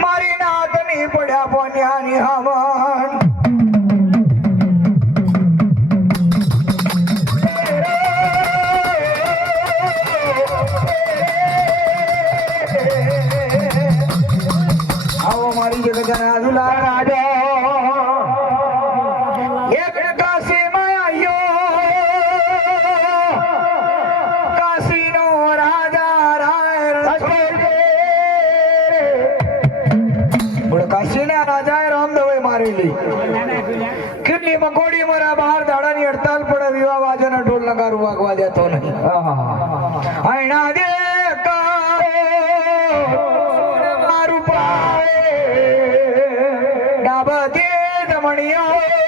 મારી નાતની પડ્યા પોન્યાની હવન આવો મારી જગતના દુલા રાજા એક કાશી માં આવ્યો કાશી નો રાજા રાય કાશી ના રાજા રામદેવે મારેલી કેટલી મકોડી મારા બહાર દાડાની હડતાલ પડે વિવાહ વાજાના ઢોલ નગારું વાગવા દેતો નહીં આયણા દે મારું પાએ ડાબા દે દમણિયા